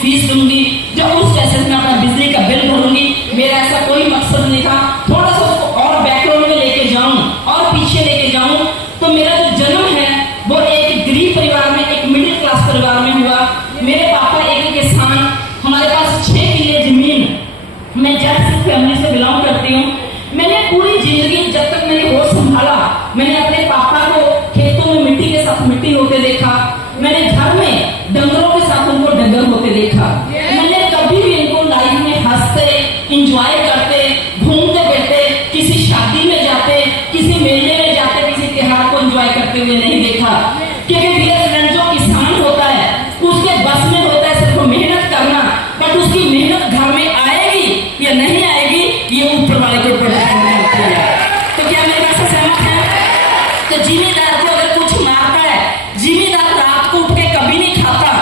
Fees दूंगी, जो उस पैसे में अपना बिजली का बिल भरूंगी। मेरा ऐसा कोई मकसद नहीं था। थोड़ा सा उसको और बैकग्राउंड में लेके जाऊं और पीछे लेके जाऊं तो मेरा जो जन्म है वो एक गरीब परिवार में, एक मिडिल क्लास परिवार में हुआ। मेरे पापा एक किसान, हमारे पास 6 किले जमीन। मैं जैसे फैमिली से बिलोंग करती हूँ। मैंने पूरी जिंदगी जब तक मैंने होश संभाला, मैंने अपने पापा को खेतों में मिट्टी के साथ मिट्टी होते देखा। मैंने घर में डंगरों के साथ उनको डंगर होते देखा। मैंने कभी भी इनको लाइफ में हंसते, इंजॉय करते, घूमते फिरते, किसी शादी में जाते, किसी मेले में जाते, किसी त्योहार को एंजॉय करते हुए नहीं देखा। क्योंकि डियर फ्रेंड, जो किसान होता है उसके बस में होता है सिर्फ मेहनत करना, बट उसकी मेहनत घर में आएगी या नहीं आएगी ये ऊपर वाले के ऊपर डिपेंड करती है। तो क्या मेरे पास सहमत है? तो जिम्मेदार को अगर कुछ मारता है, जिम्मेदार रात को उठ के कभी नहीं खाता।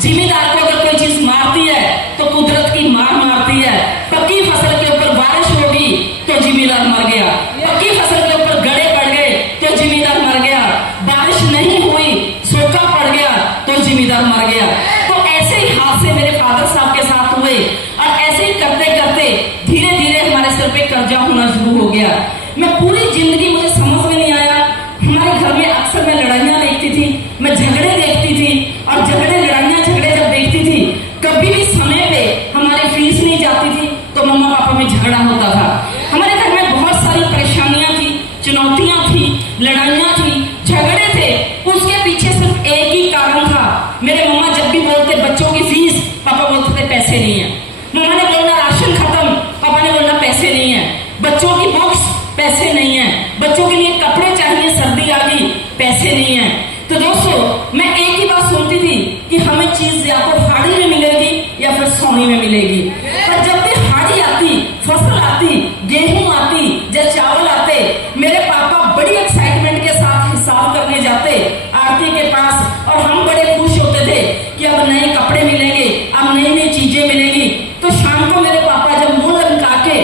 जिम्मेदार को अगर कोई चीज मारती है तो कुदरत की मार मारती है। पक्की फसल के ऊपर बारिश होगी तो जिम्मेदार मर गया, पक्की फसल के ऊपर गड़े पड़ गए तो जिम्मेदार मर गया, बारिश नहीं हुई, सूखा पड़ गया तो जिम्मेदार मर गया। तो ऐसे ही हादसे मेरे फादर साहब के साथ हुए और ऐसे ही करते करते धीरे धीरे हमारे सर पे कर्जा होना शुरू हो गया। मैं पूरी जिंदगी, मुझे समझ में नहीं आया। हमारे घर में अक्सर मैं लड़ाइयां देखती थी, मैं झगड़े देखती थी, और लड़ाइयां झगड़े जब देखती थी, कभी भी समय पे हमारी फीस नहीं जाती थी तो मम्मा पापा में झगड़ा होता था। हमारे घर में बहुत सारी परेशानियां थी, चुनौतियां थी, लड़ाइयां थी, झगड़े थे। उसके पीछे सिर्फ एक ही कारण था। मेरे मम्मा जब भी बोलते बच्चों की फीस, पापा बोलते थे पैसे नहीं है। मम्मा ने बोलना राशन खत्म, पापा ने बोलना पैसे नहीं है। बच्चों की बुक्स, पैसे नहीं है। बच्चों के लिए कपड़े चाहिए, सर्दी आ गई, पैसे नहीं है। तो दोस्तों, मैं एक ही बात सुनती थी कि हमें चीज या तो हाड़ी में मिलेगी या फिर सोनी में मिलेगी। पर जब भी हाड़ी आती, फसल आती, गेहूं आती, जब चावल आते, मेरे पापा बड़ी एक्साइटमेंट के साथ हिसाब करने जाते आरती के पास, और हम बड़े खुश होते थे कि अब नए कपड़े मिलेंगे, अब नई नई चीजें मिलेंगी। तो शाम को मेरे पापा जब मुंह लमका के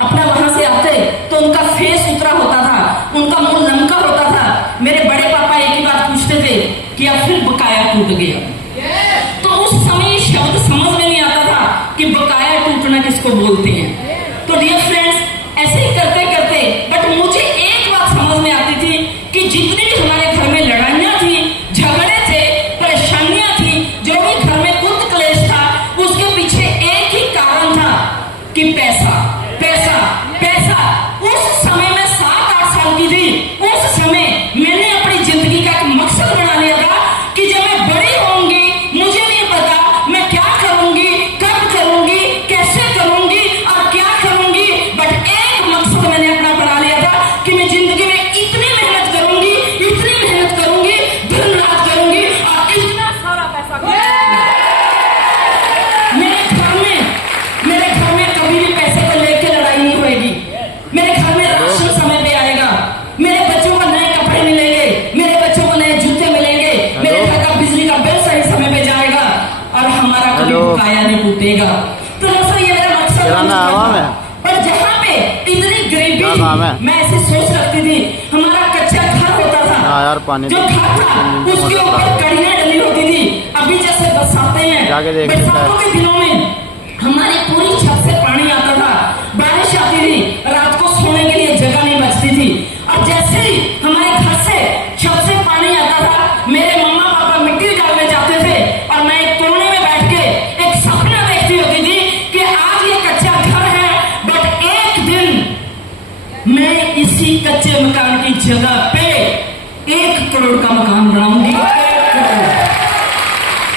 अपना वहां से आते तो उनका फेस उतरा होता था, उनका मुंह नमका होता था। मेरे बड़े पापा एक ही बात पूछते थे कि अब फिर बकाया टूट गया। तो उस समय शब्द समझ में नहीं आता था कि बकाया टूटना किसको बोलते हैं। तो डियर फ्रेंड्स, ऐसे ही करते करते बट मुझे एक बात समझ में आती थी कि जितनी भी हमारे घर में लड़ाइयां थी, झगड़े थे, परेशानियां थी, जो भी घर में कुछ क्लेश था, उसके पीछे एक ही कारण था कि पैसा, पैसा, पैसा। उस समय मैं 7-8 साल की थी। उस समय मैंने अपनी जिंदगी का एक मकसद बना लिया था कि जब मैं बड़ी होंगी, मुझे नहीं पता मैं क्या करूंगी, कब करूंगी, कैसे करूंगी और क्या करूंगी, बट एक मकसद मैंने अपना बना लिया था कि मैं जिंदगी में इतनी मेहनत करूंगी, इतनी मेहनत करूंगी, दिन रात करूंगी और इतना सारा पैसा मेरे घर में कभी भी पैसे को लेकर लड़ाई नहीं होगी। मेरे घर में राशन समय पे आएगा, मेरे बच्चों को नए कपड़े मिलेंगे, मेरे बच्चों को नए जूते मिलेंगे, मेरे घर का बिजली का बिल सही समय पे जाएगा और हमारा कभी बकाया नहीं टूटेगा। तो दोस्तों, ये मेरा मकसद है। पर जहाँ पे इतनी गरीबी थी, मैं ऐसे सोच रखती थी, हमारा कच्चा घर होता था, जो घर था उसके ऊपर कड़ियां डली होती थी। अभी जैसे बरसाते हैं, बरसातों के दिनों में हमारी पूरी छत से पानी आता था, बारिश आती थी, रात को सोने के लिए जगह नहीं बचती थी। और जैसे ही हमारे घर से छत से पानी आता था, मेरे मम्मा पापा मिट्टी डालने जाते थे और मैं एक कोने में बैठ के एक सपना देखती होती थी कि आज ये कच्चा घर है, बट एक दिन मैं इसी कच्चे मकान की जगह पे 1 करोड़ का मकान बनाऊंगी।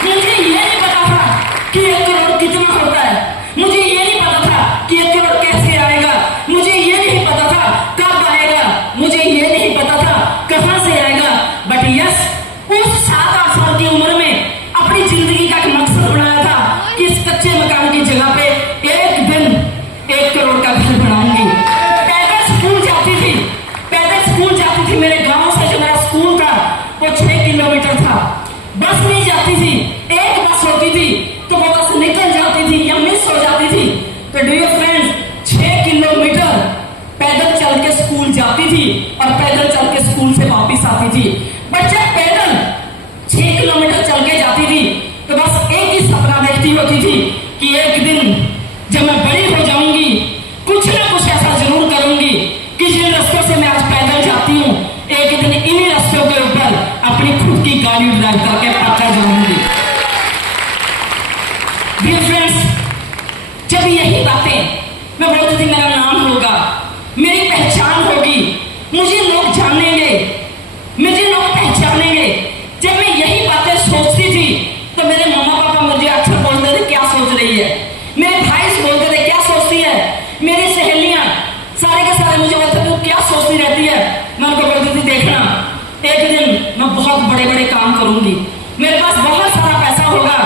मुझे ये नहीं पता था कि 1 करोड़ कितना होता है, मुझे ये नहीं पता था कि 1 करोड़ कैसे आएगा, मुझे ये नहीं पता था कब आएगा, मुझे ये नहीं पता था कहां से आएगा। बट यस, उस 7-8 साल की उम्र में अपनी जिंदगी का एक मकसद बनाया था कि इस कच्चे मकान की जगह पे एक दिन 1 करोड़ का घर बनाऊंगी। पैदल स्कूल जाती थी, मेरे गांव से जो मेरा स्कूल था वो 6 किलोमीटर था। बस नहीं जाती थी, एक बस होती थी तो वो बस निकल जाती थी या मिस हो जाती थी। तो डियर फ्रेंड्स, 6 किलोमीटर पैदल चल के स्कूल जाती थी और पैदल चल के इन्हीं रास्तों के ऊपर अपनी खुद की गाड़ी ड्राइव करके पक्का जाऊंगी। डियर फ्रेंड्स, जब यही बातें मैं बोलती थी, मेरा नाम होगा, मेरी पहचान होगी, मुझे लोग जानेंगे, मुझे लोग पहचानेंगे, जब मैं यही बातें सोचती थी तो मेरे मम्मा पापा मुझे अक्सर बोलते थे क्या सोच रही है, मेरे भाई बोलते थे क्या सोचती है, मेरी सहेलियां सारे के सारे मुझे बोलते थे क्या सोचती रहती है। मैं उनको बोलती थी देखना, एक दिन मैं बहुत बड़े बड़े काम करूंगी, मेरे पास बहुत सारा पैसा होगा,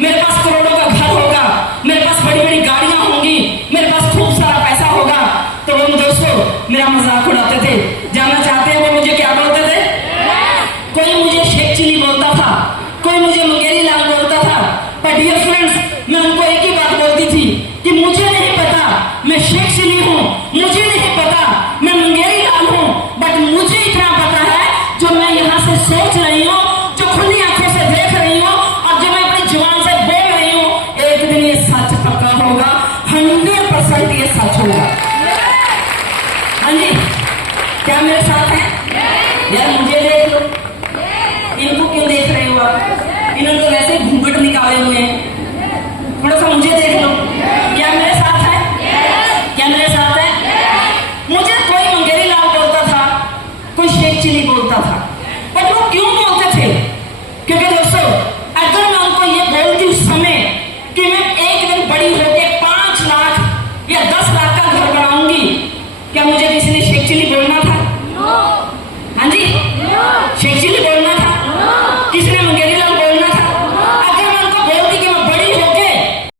मेरे पास करोड़ों का घर होगा, मेरे पास बड़ी बड़ी गाड़ियां होंगी, मेरे पास खूब सारा पैसा होगा। तो उन दोस्तों मेरा मजाक उड़ाते थे, जानना चाहते हैं वो मुझे क्या बोलते थे? कोई मुझे शेख चिली बोलता था, कोई मुझे मुंगेरी लाल बोलता था। पर डियर फ्रेंड्स, मैं उनको एक ही बात बोलती थी कि मुझे नहीं पता मैं शेख चिली हूँ, मुझे नहीं पता मैं मुंगेरी लाल हूँ, बट मुझे इतना पता है जो मैं यहाँ से सोच रही हूँ, जो खुली आंखों से देख रही हूँ और जो मैं अपनी जुबान से बोल रही हूँ, एक दिन ये सच पक्का होगा, 100% ये सच होगा। हाँ जी, क्या मेरे साथ है? यार मुझे देख लो, इनको क्यों देख रहे हो आप? इन्होंने तो वैसे घूंघट निकाले हुए हैं, थोड़ा सा मुझे